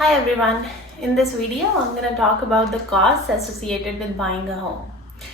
Hi everyone, in this video I'm going to talk about the costs associated with buying a home.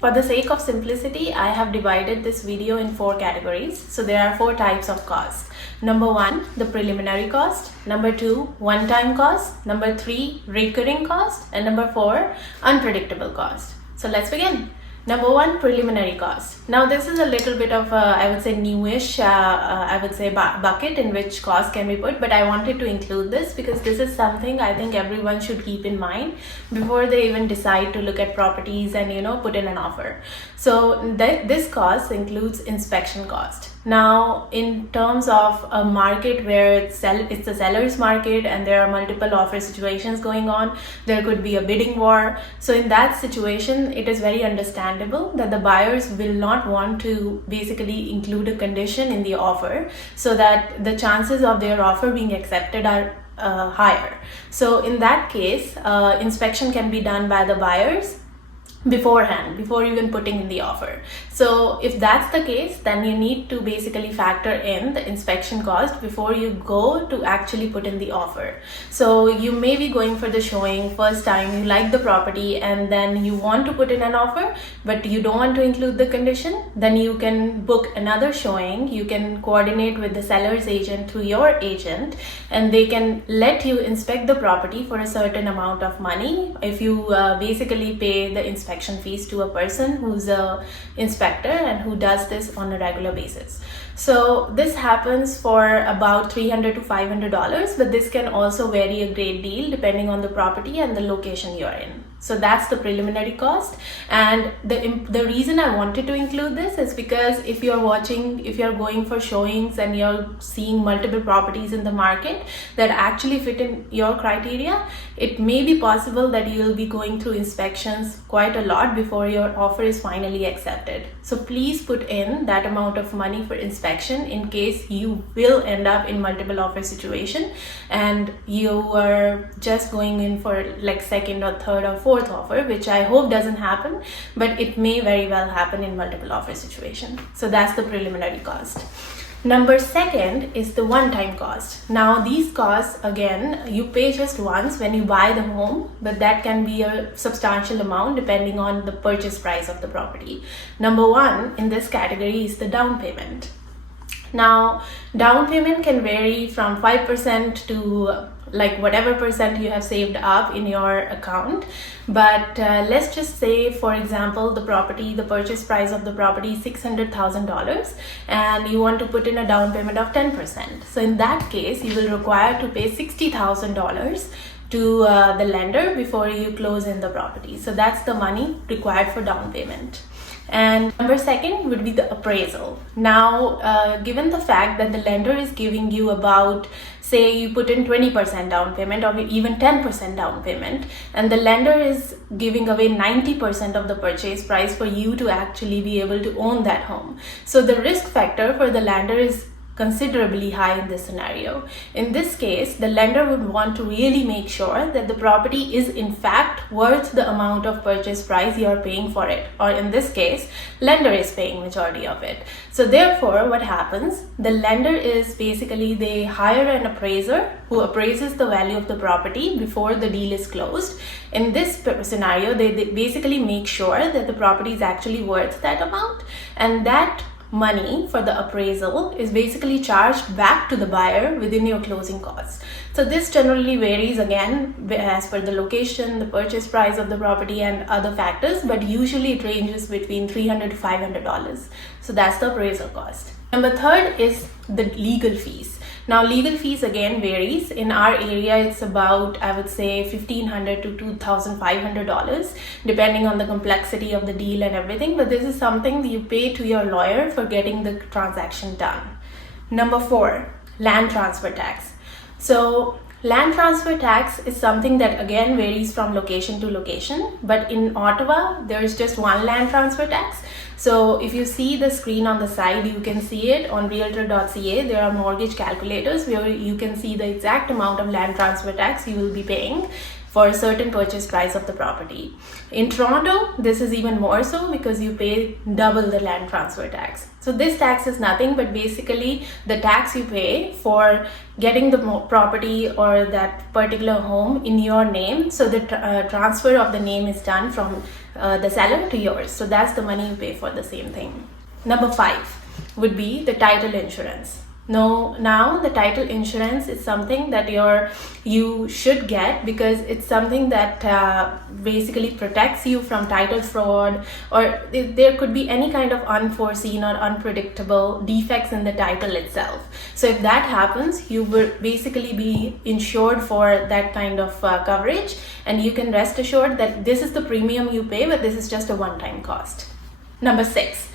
For the sake of simplicity, I have divided this video in 4 categories. So there are 4 types of costs. Number 1, the preliminary cost. Number 2, one-time cost. Number 3, recurring cost. And number 4, unpredictable cost. So let's begin. Number 1, preliminary cost. Now this is a little bit of I would say newish bucket in which cost can be put, but I wanted to include this because this is something I think everyone should keep in mind before they even decide to look at properties and put in an offer. So this cost includes inspection cost. Now in terms of a market where it's a seller's market and there are multiple offer situations going on, there could be a bidding war. So in that situation, it is very understandable that the buyers will not want to basically include a condition in the offer so that the chances of their offer being accepted are higher. So in that case, inspection can be done by the buyers beforehand, before even putting in the offer. So if that's the case, then you need to basically factor in the inspection cost before you go to actually put in the offer. So you may be going for the showing first time, you like the property and then you want to put in an offer, but you don't want to include the condition, then you can book another showing. You can coordinate with the seller's agent through your agent and they can let you inspect the property for a certain amount of money if you basically pay the inspection fees to a person who's a inspector and who does this on a regular basis. So this happens for about $300 to $500, but this can also vary a great deal depending on the property and the location you're in. So that's the preliminary cost. And the reason I wanted to include this is because if you're going for showings and you're seeing multiple properties in the market that actually fit in your criteria, it may be possible that you'll be going through inspections quite a lot before your offer is finally accepted. So please put in that amount of money for inspection in case you will end up in multiple offer situation and you are just going in for like second or third or fourth offer, which I hope doesn't happen, but it may very well happen in multiple offer situation. So that's the preliminary cost. Number 2 is the one-time cost. Now these costs, again, you pay just once when you buy the home, but that can be a substantial amount depending on the purchase price of the property. Number 1 in this category is the down payment. Now down payment can vary from 5% to like whatever percent you have saved up in your account, but let's just say, for example, the purchase price of the property is $600,000 and you want to put in a down payment of 10%. So in that case, you will require to pay $60,000 to the lender before you close in the property. So that's the money required for down payment. And number 2 would be the appraisal. Now, given the fact that the lender is giving you about, say you put in 20% down payment or even 10% down payment, and the lender is giving away 90% of the purchase price for you to actually be able to own that home. So the risk factor for the lender is considerably high in this scenario. In this case, the lender would want to really make sure that the property is in fact worth the amount of purchase price you are paying for it, or in this case, lender is paying majority of it. So therefore, what happens, the lender is basically, they hire an appraiser who appraises the value of the property before the deal is closed. In this scenario, they basically make sure that the property is actually worth that amount, and that money for the appraisal is basically charged back to the buyer within your closing costs. So this generally varies again as per the location, the purchase price of the property and other factors, but usually it ranges between $300 to $500. So that's the appraisal cost. Number 3 is the legal fees. Now legal fees again varies. In our area, it's about, I would say, $1,500 to $2,500 depending on the complexity of the deal and everything. But this is something you pay to your lawyer for getting the transaction done. Number 4, land transfer tax. So land transfer tax is something that again varies from location to location, but in Ottawa, there is just one land transfer tax. So if you see the screen on the side, you can see it on realtor.ca. There are mortgage calculators where you can see the exact amount of land transfer tax you will be paying. for a certain purchase price of the property. In Toronto, this is even more so because you pay double the land transfer tax. So this tax is nothing but basically the tax you pay for getting the property or that particular home in your name. So the transfer of the name is done from the seller to yours. So that's the money you pay for the same thing. Number 5 would be the title insurance. Now the title insurance is something that you should get because it's something that basically protects you from title fraud, or there could be any kind of unforeseen or unpredictable defects in the title itself. So if that happens, you will basically be insured for that kind of coverage, and you can rest assured that this is the premium you pay, but this is just a one-time cost. Number 6.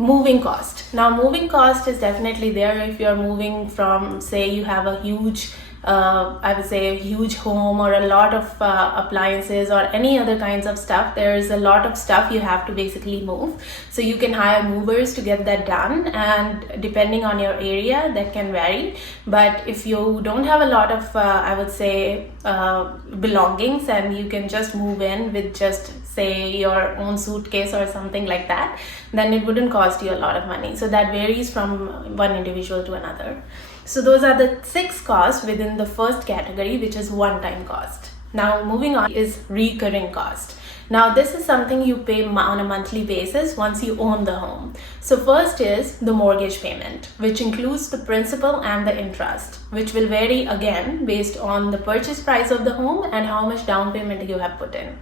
Moving cost. Now, moving cost is definitely there if you're moving from, say, you have a huge, I would say a huge home or a lot of appliances or any other kinds of stuff. There's a lot of stuff you have to basically move. So you can hire movers to get that done, and depending on your area, that can vary. But if you don't have a lot of, I would say, belongings, and you can just move in with just say your own suitcase or something like that, then it wouldn't cost you a lot of money. So that varies from one individual to another. So those are the 6 costs within the first category, which is one-time cost. Now moving on is recurring cost. Now this is something you pay on a monthly basis once you own the home. So first is the mortgage payment, which includes the principal and the interest, which will vary again based on the purchase price of the home and how much down payment you have put in.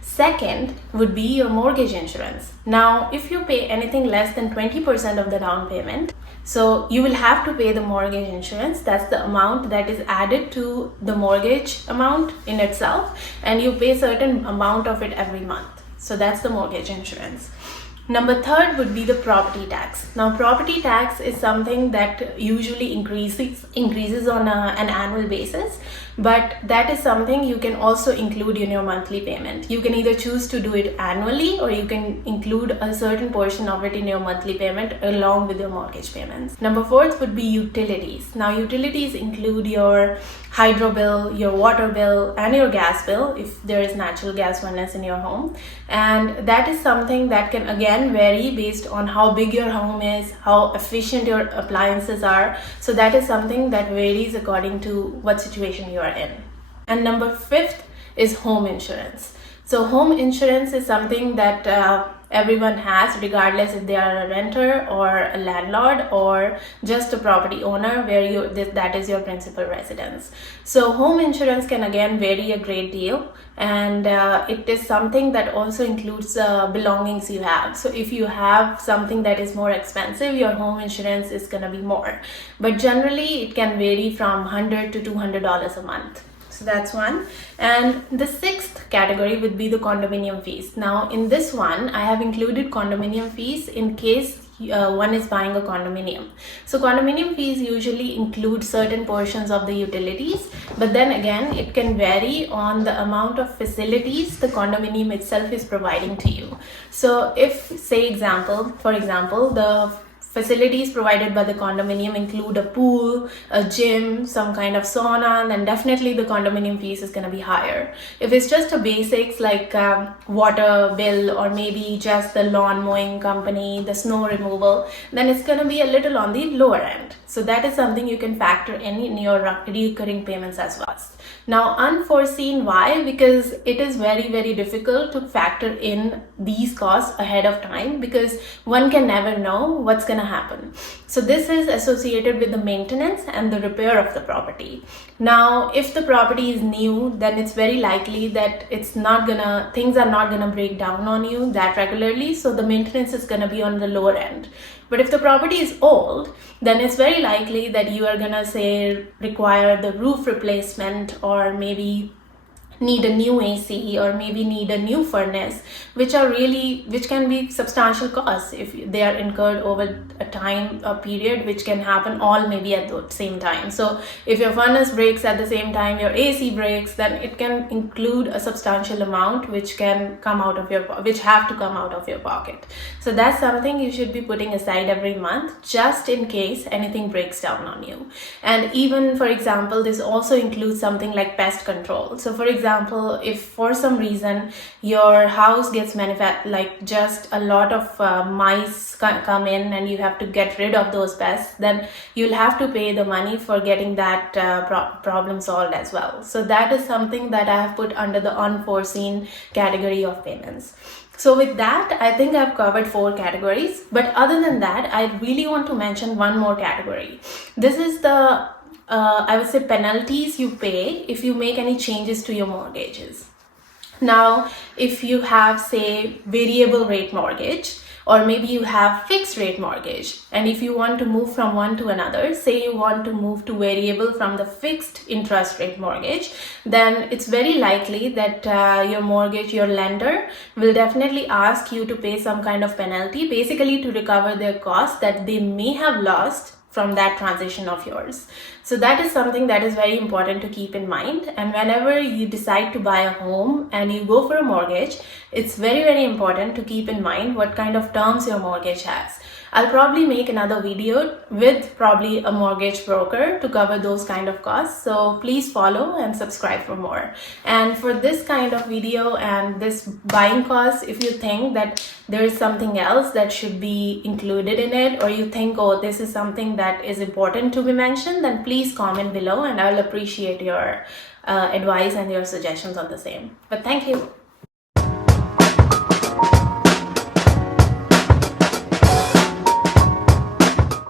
Second would be your mortgage insurance. Now, if you pay anything less than 20% of the down payment, so you will have to pay the mortgage insurance. That's the amount that is added to the mortgage amount in itself, and you pay a certain amount of it every month. So that's the mortgage insurance. Number 3 would be the property tax. Now, property tax is something that usually increases on an annual basis, but that is something you can also include in your monthly payment. You can either choose to do it annually, or you can include a certain portion of it in your monthly payment along with your mortgage payments. Number 4 would be utilities. Now, utilities include your hydro bill, your water bill, and your gas bill if there is natural gas furnace in your home. And that is something that can again vary based on how big your home is, how efficient your appliances are. So that is something that varies according to what situation you are in. And number 5 is home insurance. So home insurance is something that everyone has, regardless if they are a renter or a landlord or just a property owner where that is your principal residence. So home insurance can again vary a great deal, and it is something that also includes belongings you have. So if you have something that is more expensive, your home insurance is going to be more, but generally it can vary from $100 to $200 a month. So that's one. And the 6th category would be the condominium fees. Now in this one, I have included condominium fees in case one is buying a condominium. So condominium fees usually include certain portions of the utilities, but then again, it can vary on the amount of facilities the condominium itself is providing to you. So if, for example, the facilities provided by the condominium include a pool, a gym, some kind of sauna, then definitely the condominium fees is going to be higher. If it's just a basics like water bill, or maybe just the lawn mowing company, the snow removal, then it's going to be a little on the lower end. So that is something you can factor in your recurring payments as well. Now, unforeseen, why? Because it is very, very difficult to factor in these costs ahead of time, because one can never know what's going to happen. So this is associated with the maintenance and the repair of the property. Now, if the property is new, then it's very likely that things are not gonna break down on you that regularly, so the maintenance is gonna be on the lower end. But if the property is old, then it's very likely that you are gonna require the roof replacement, or maybe need a new AC, or maybe need a new furnace, which can be substantial costs if they are incurred over a period, which can happen all maybe at the same time. So if your furnace breaks at the same time your AC breaks, then it can include a substantial amount which have to come out of your pocket. So that's something you should be putting aside every month, just in case anything breaks down on you. And even, for example, this also includes something like pest control. So for example, example, if for some reason your house gets like just a lot of mice come in and you have to get rid of those pests, then you'll have to pay the money for getting that problem solved as well. So that is something that I have put under the unforeseen category of payments. So with that, I think I've covered 4 categories. But other than that, I really want to mention one more category. This is the, I would say, penalties you pay if you make any changes to your mortgages. Now, if you have, say, variable rate mortgage, or maybe you have fixed rate mortgage, and if you want to move from one to another, say you want to move to variable from the fixed interest rate mortgage, then it's very likely that your lender will definitely ask you to pay some kind of penalty, basically to recover their costs that they may have lost from that transition of yours. So that is something that is very important to keep in mind. And whenever you decide to buy a home and you go for a mortgage, it's very, very important to keep in mind what kind of terms your mortgage has. I'll probably make another video with probably a mortgage broker to cover those kind of costs. So please follow and subscribe for more. And for this kind of video and this buying cost, if you think that there is something else that should be included in it, or you think, oh, this is something that is important to be mentioned, then please comment below and I'll appreciate your advice and your suggestions on the same. But thank you.